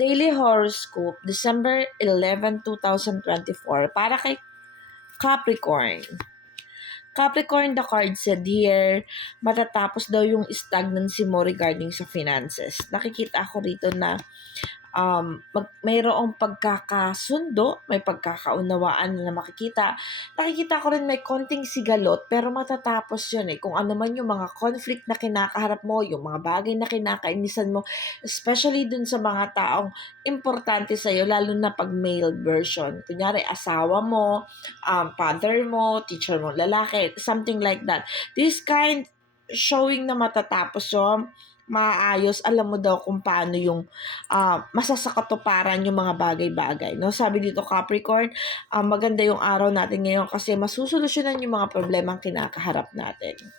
Daily Horoscope, December 11, 2024, para kay Capricorn. Capricorn, the card said here, matatapos daw yung stagnancy mo regarding sa finances. Nakikita ako rito na mayroong pagkakasundo, may pagkakaunawaan na makikita. Nakikita ko rin may konting sigalot, pero matatapos yun eh. Kung ano man yung mga conflict na kinakaharap mo, yung mga bagay na kinakainisan mo, especially dun sa mga taong importante sa'yo, lalo na pag male version. Kunyari, asawa mo, father mo, teacher mo, lalaki, something like that. This kind showing na matatapos yung maayos, alam mo daw kung paano yung masasakatuparan yung mga bagay-bagay. No? Sabi dito Capricorn, maganda yung araw natin ngayon kasi masusolusyonan yung mga problema ang kinakaharap natin.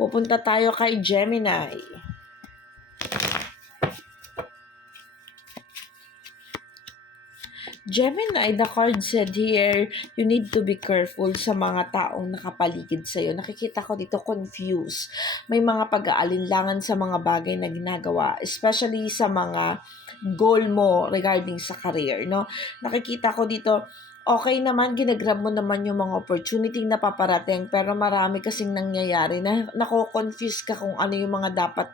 Pupunta tayo kay Gemini. Gemini, the card said here, you need to be careful sa mga taong nakapaligid sa'yo. Nakikita ko dito confused. May mga pag-aalinlangan sa mga bagay na ginagawa, especially sa mga goal mo regarding sa career. No? Nakikita ko dito, okay naman, ginagrab mo naman yung mga opportunity na paparating, pero marami kasing nangyayari na nako-confuse ka kung ano yung mga dapat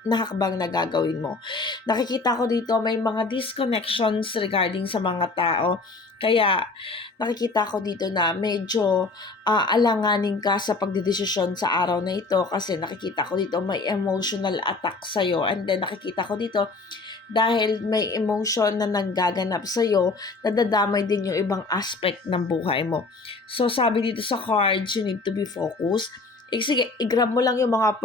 na hakbang na gagawin mo. Nakikita ko dito may mga disconnections regarding sa mga tao. Kaya nakikita ko dito na medyo alanganin ka sa pagdedesisyon sa araw na ito kasi nakikita ko dito may emotional attack sa'yo. And then nakikita ko dito dahil may emotion na nanggaganap sa'yo, nadadamay din yung ibang aspect ng buhay mo. So sabi dito sa cards, you need to be focused. Sige, i-grab mo lang yung mga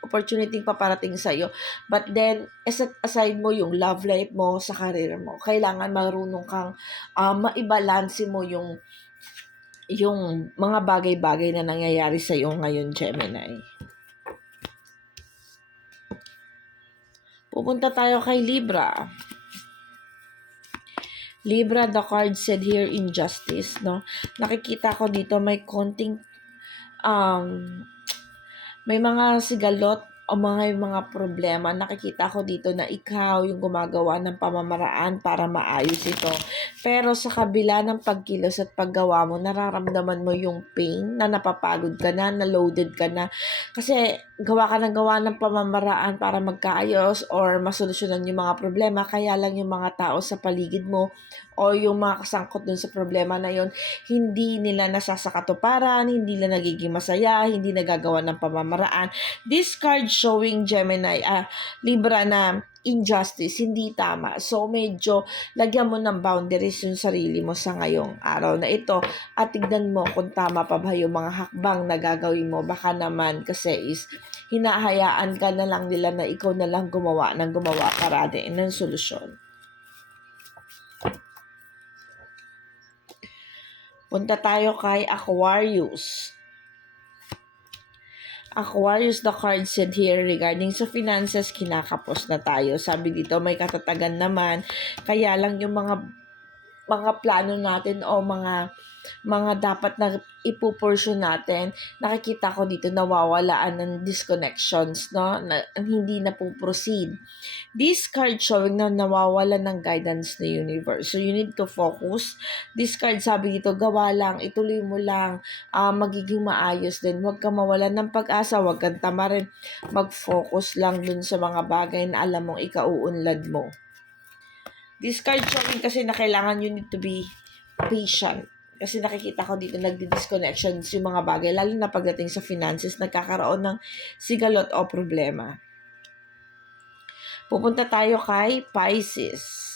opportunity paparating sa'yo. But then, set aside mo yung love life mo sa career mo. Kailangan marunong kang maibalanse mo yung mga bagay-bagay na nangyayari sa'yo ngayon, Gemini. Pupunta tayo kay Libra. Libra, the card said here, injustice, no? Nakikita ko dito may konting may mga sigalot o mga problema. Nakikita ko dito na ikaw yung gumagawa ng pamamaraan para maayos ito. Pero sa kabila ng pagkilos at paggawa mo, nararamdaman mo yung pain na napapagod ka na loaded ka na. Kasi gawa ng pamamaraan para magkaayos or masolusyonan yung mga problema. Kaya lang yung mga tao sa paligid mo o yung mga kasangkot dun sa problema na yon, hindi nila nasasakatuparan, hindi nila nagiging masaya, hindi nagagawa ng pamamaraan. This card showing Gemini, Libra na injustice, hindi tama. So, medyo lagyan mo ng boundaries yung sarili mo sa ngayong araw na ito at tignan mo kung tama pa ba yung mga hakbang na gagawin mo. Baka naman kasi is hinahayaan ka na lang nila na ikaw na lang gumawa para din ng solusyon. Punta tayo kay Aquarius. Aquarius, the card said here regarding sa finances, kinakapos na tayo. Sabi dito, may katatagan naman. Kaya lang yung mga plano natin o mga dapat na ipupursue natin, nakikita ko dito nawawalaan ng disconnections, no? Na hindi na po-proceed. This card showing na nawawala ng guidance ng universe. So, you need to focus. This card sabi dito, gawa lang, ituloy mo lang, magiging maayos din. Huwag kang mawalan ng pag-asa, huwag kang tamarin. Mag-focus lang dun sa mga bagay na alam mong ikauunlad mo. This card showing kasi na kailangan you need to be patient. Kasi nakikita ko dito nagdi-disconnections yung mga bagay, lalo na pagdating sa finances, nagkakaroon ng sigalot o problema. Pupunta tayo kay Pisces.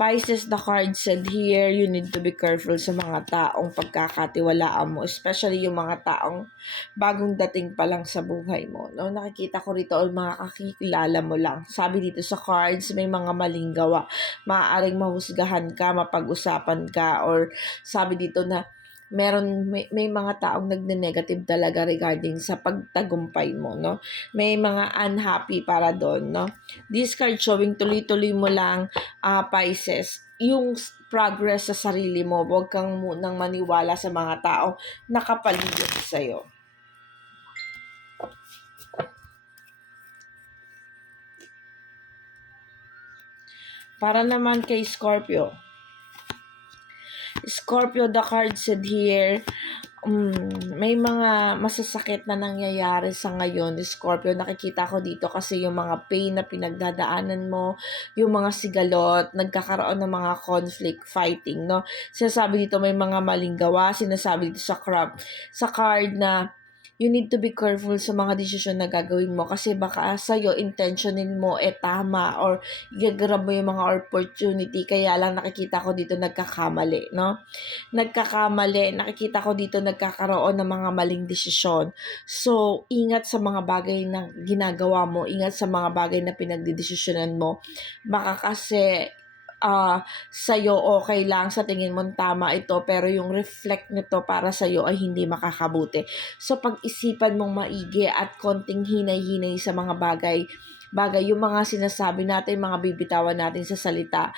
Pisces, the card said here, you need to be careful sa mga taong pagkakatiwalaan mo, especially yung mga taong bagong dating pa lang sa buhay mo. No? Nakikita ko rito yung mga kakikilala mo lang. Sabi dito sa cards, may mga maling gawa. Maaaring mahusgahan ka, mapag-usapan ka, or sabi dito na may mga taong nagne-negative talaga regarding sa pagtagumpay mo, no? May mga unhappy para doon, no? This card showing tuloy-tuloy mo lang, Pisces, yung progress sa sarili mo. Huwag kang munang maniwala sa mga taong nakapaligid sa'yo. Para naman kay Scorpio. Scorpio, the card said here, may mga masasakit na nangyayari sa ngayon, Scorpio. Nakikita ko dito kasi yung mga pain na pinagdadaanan mo, yung mga sigalot, nagkakaroon ng mga conflict, fighting, no? Sinasabi dito may mga maling gawa, sinasabi dito sa card na you need to be careful sa mga desisyon na gagawin mo kasi baka sa'yo intentionin mo tama or gagrab mo yung mga opportunity kaya lang nakikita ko dito nagkakamali, no? Nakikita ko dito nagkakaroon ng mga maling desisyon. So, ingat sa mga bagay na ginagawa mo, ingat sa mga bagay na pinagdidesisyonan mo. Baka kasi sa'yo okay lang, sa tingin mo tama ito, pero yung reflect nito para sa'yo ay hindi makakabuti. So, pag-isipan mong maigi at konting hinay-hinay sa mga bagay, yung mga sinasabi natin, mga bibitawan natin sa salita,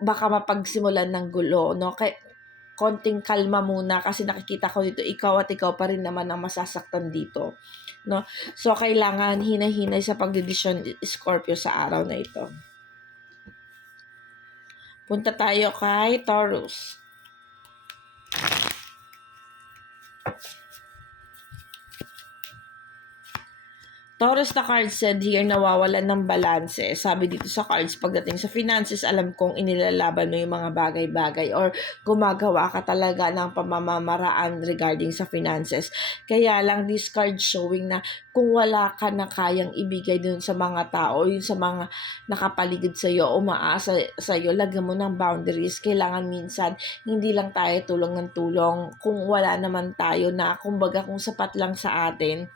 baka mapagsimulan ng gulo, no? Konting kalma muna kasi nakikita ko dito, ikaw pa rin naman ang masasaktan dito, no? So, kailangan hinay-hinay sa pagdedesisyon, Scorpio, sa araw na ito. Punta tayo kay Taurus. Taurus, the card said here, nawawalan ng balanse. Sabi dito sa cards, pagdating sa finances, alam kong inilalaban mo yung mga bagay-bagay or gumagawa ka talaga ng pamamamaraan regarding sa finances. Kaya lang this card showing na kung wala ka na kayang ibigay dun sa mga tao, yun sa mga nakapaligid sa'yo, umaasa sa'yo, lagyan mo ng boundaries. Kailangan minsan, hindi lang tayo tulong ng tulong. Kung wala naman tayo na, kumbaga kung sapat lang sa atin,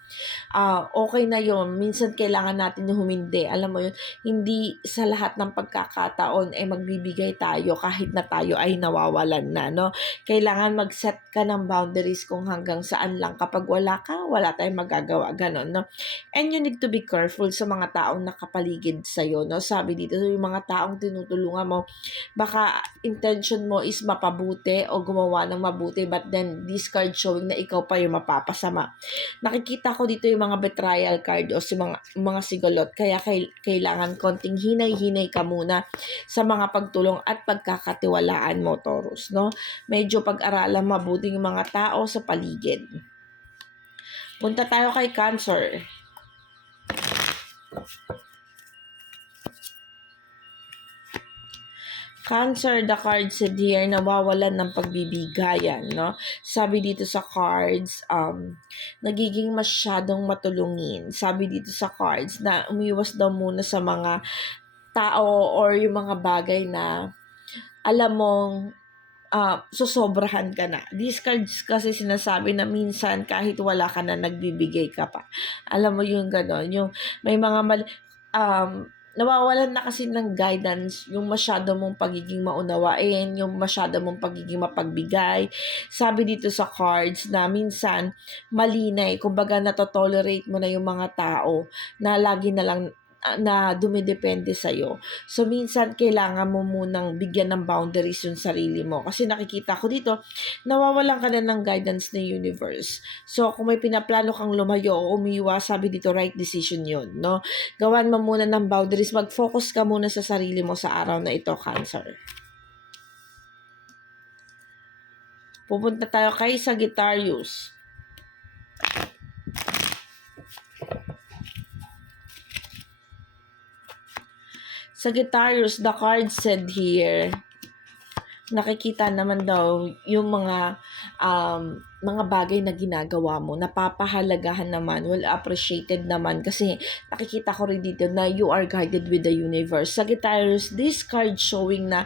okay na yun. Minsan kailangan natin yung humindi. Alam mo yun, hindi sa lahat ng pagkakataon magbibigay tayo kahit na tayo ay nawawalan na, no? Kailangan mag-set ka ng boundaries kung hanggang saan lang. Kapag wala ka, wala tayong magagawa. Ganon, no? And you need to be careful sa mga taong nakapaligid sa'yo, no? Sabi dito, yung mga taong tinutulungan mo, baka intention mo is mapabuti o gumawa ng mabuti, but then this card showing na ikaw pa yung mapapasama. Nakikita ko dito yung mga betrayal card o si mga sigolot, kaya kailangan konting hinay-hinay ka muna sa mga pagtulong at pagkakatiwalaan mo, Taurus, no? Medyo pag-aralan mabuti yung mga tao sa paligid. Punta tayo kay Cancer. Cancer, the card said here, nawawalan ng pagbibigayan, no? Sabi dito sa cards, nagiging masyadong matulungin. Sabi dito sa cards na umiwas daw muna sa mga tao or yung mga bagay na alam mong susobrahan ka na. These cards kasi sinasabi na minsan kahit wala ka na, nagbibigay ka pa. Alam mo yung gano'n, yung may mga nawawalan na kasi ng guidance, yung masyado mong pagiging maunawain, yung masyado mong pagiging mapagbigay. Sabi dito sa cards na minsan mali na kumbaga natotolerate mo na yung mga tao na lagi na lang na dumidepende sa'yo. So, minsan, kailangan mo munang bigyan ng boundaries yung sarili mo. Kasi nakikita ko dito, nawawalan ka na ng guidance ng universe. So, kung may pinaplano kang lumayo o umiwas, sabi dito, right decision yun, no? Gawan mo muna ng boundaries. Mag-focus ka muna sa sarili mo sa araw na ito, Cancer. Pupunta tayo kay Sagittarius. Sagittarius, the card said here, nakikita naman daw yung mga bagay na ginagawa mo, napapahalagahan naman, well appreciated naman kasi nakikita ko rin dito na you are guided with the universe. Sagittarius, this card showing na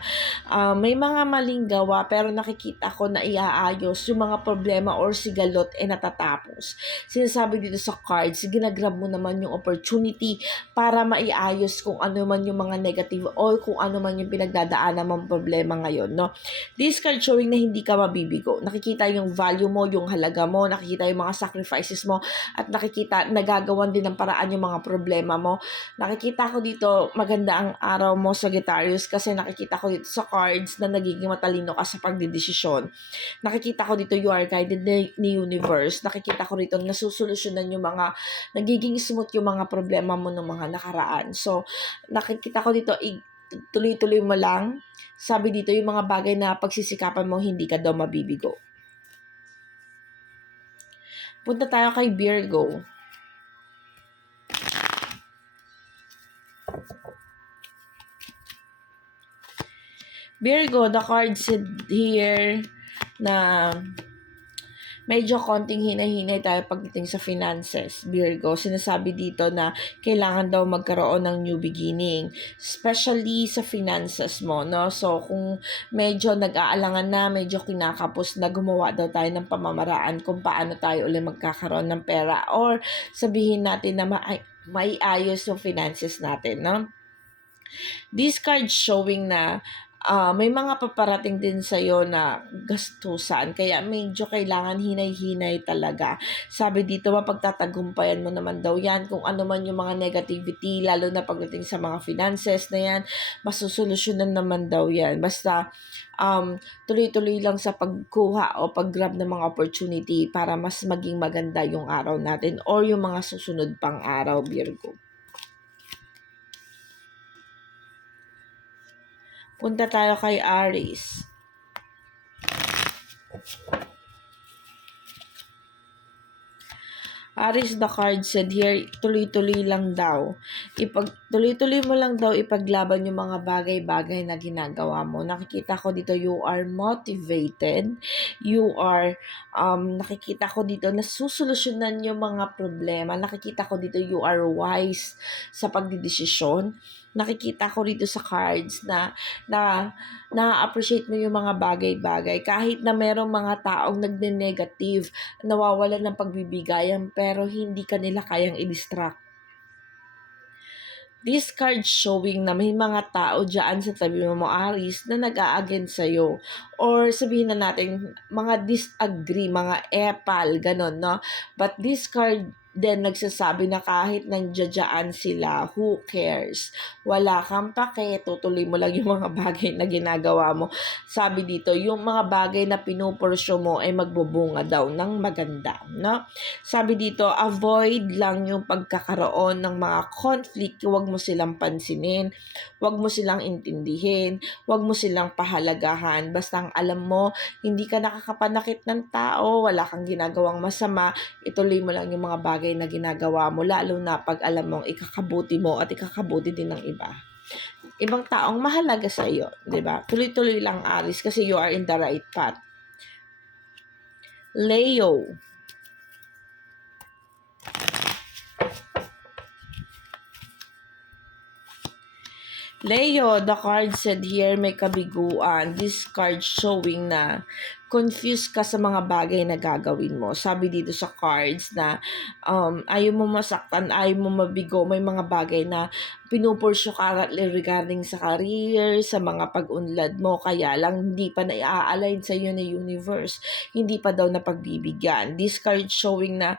may mga maling gawa pero nakikita ko na iaayos yung mga problema or sigalot natatapos. Sinasabi dito sa cards, ginagrab mo naman yung opportunity para maiayos kung ano man yung mga negative o kung ano man yung pinagdadaanan mong problema ngayon, no? This card showing na hindi ka mabibigo. Nakikita yung value mo, yung halaga mo, nakikita yung mga sacrifices mo, at nakikita, nagagawan din ng paraan yung mga problema mo. Nakikita ko dito, maganda ang araw mo, Sagittarius, kasi nakikita ko dito sa cards na nagiging matalino ka sa pagdidesisyon. Nakikita ko dito, you are guided ni universe. Nakikita ko dito, nasusolusyonan yung mga, nagiging smooth yung mga problema mo ng mga nakaraan. So, nakikita ko dito, tuloy-tuloy mo lang. Sabi dito, yung mga bagay na pagsisikapan mo, hindi ka daw mabibigo. Punta tayo kay Virgo. Virgo, the card said here na medyo konting hinay-hinay tayo pagdating sa finances. Virgo, sinasabi dito na kailangan daw magkaroon ng new beginning, especially sa finances mo, no? So, kung medyo nag-aalangan na, medyo kinakapos na, gumawa daw tayo ng pamamaraan kung paano tayo ulit magkakaroon ng pera, or sabihin natin na maiayos yung finances natin, no? This card showing na may mga paparating din sa'yo na gastusan, kaya medyo kailangan hinay-hinay talaga. Sabi dito, mapagtatagumpayan mo naman daw yan kung ano man yung mga negativity, lalo na pagdating sa mga finances na yan, masusolusyonan naman daw yan. Basta tuloy-tuloy lang sa pagkuha o pag-grab ng mga opportunity para mas maging maganda yung araw natin or yung mga susunod pang araw, Virgo. Punta tayo kay Aries. Aries, the card said here, tuloy-tuloy lang daw. Tuloy-tuloy mo lang daw ipaglaban yung mga bagay-bagay na ginagawa mo. Nakikita ko dito, you are motivated. You are, nakikita ko dito, nasusolusyonan yung mga problema. Nakikita ko dito, you are wise sa pagdidesisyon. Nakikita ko dito sa cards na-appreciate mo yung mga bagay-bagay. Kahit na merong mga taong nagne-negative, nawawalan ng pagbibigayan, pero hindi ka nila kayang i-distract. This card showing na may mga tao dyan sa tabi mo, Aries, na nag-a-against sa'yo. Or sabihin na natin, mga disagree, mga epal, ganon, no? But this card then nagsasabi na kahit nandiyan sila, who cares? Wala kang pake, tutuloy mo lang yung mga bagay na ginagawa mo. Sabi dito, yung mga bagay na pinupursyo mo ay magbubunga daw ng maganda, no? Sabi dito, avoid lang yung pagkakaroon ng mga conflict, huwag mo silang pansinin, huwag mo silang intindihin, huwag mo silang pahalagahan. Basta ang alam mo, hindi ka nakakapanakit ng tao, wala kang ginagawang masama, ituloy mo lang yung mga bagay na ginagawa mo, lalo na pag alam mong ikakabuti mo at ikakabuti din ng iba. Ibang taong mahalaga sa iyo, 'di ba? Tuloy-tuloy lang, Aries, kasi you are in the right path. Leo. Leo, the card said here, may kabiguan. This card showing na confused ka sa mga bagay na gagawin mo. Sabi dito sa cards na ayaw mo masaktan, ayaw mo mabigo. May mga bagay na pinupursyo ka regarding sa career, sa mga pag-unlad mo. Kaya lang hindi pa na-align sa iyo ng universe. Hindi pa daw napagbibigyan. This card showing na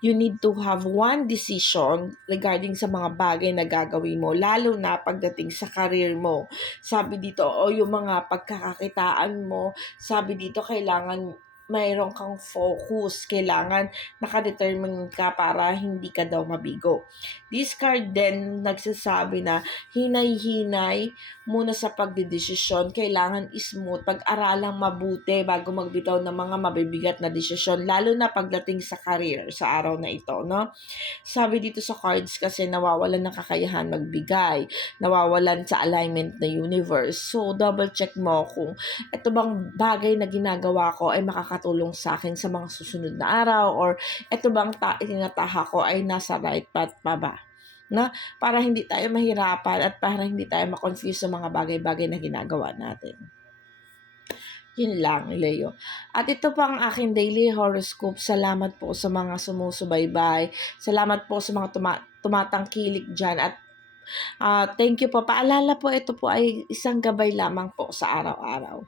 you need to have one decision regarding sa mga bagay na gagawin mo. Lalo na pagdating sa career mo. Sabi dito, o yung mga pagkakakitaan mo, sabi dito, kailangan mayroon kang focus. Kailangan nakadetermine ka para hindi ka daw mabigo. This card then nagsasabi na hinay-hinay muna sa pagdidesisyon. Kailangan smooth. Pag-aralang mabuti bago magbitaw ng mga mabibigat na desisyon. Lalo na pagdating sa career sa araw na ito, no? Sabi dito sa cards kasi nawawalan ng kakayahan magbigay. Nawawalan sa alignment na universe. So, double check mo kung ito bang bagay na ginagawa ko ay makakatulong sa akin sa mga susunod na araw, or ito bang tinataha ko ay nasa right path pa ba? Na para hindi tayo mahirapan at para hindi tayo ma-confuse sa mga bagay-bagay na ginagawa natin. Yun lang, Leo. At ito pa ang aking daily horoscope. Salamat po sa mga sumusubaybay. Salamat po sa mga tumatangkilik dyan. At thank you po. Paalala po, ito po ay isang gabay lamang po sa araw-araw.